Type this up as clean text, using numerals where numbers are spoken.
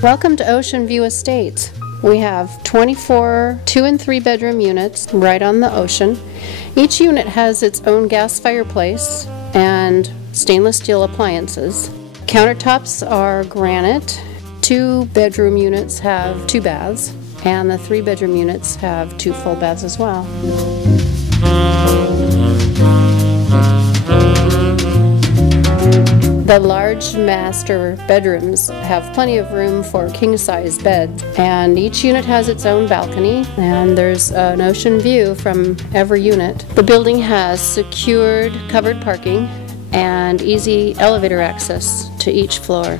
Welcome to Ocean View Estates. We have 24 2- and 3-bedroom units right on the ocean. Each unit has its own gas fireplace and stainless steel appliances. Countertops are granite. 2-bedroom units have 2 baths, and the 3-bedroom units have 2 full baths as well. The large master bedrooms have plenty of room for king-size beds, and each unit has its own balcony, and there's an ocean view from every unit. The building has secured covered parking and easy elevator access to each floor.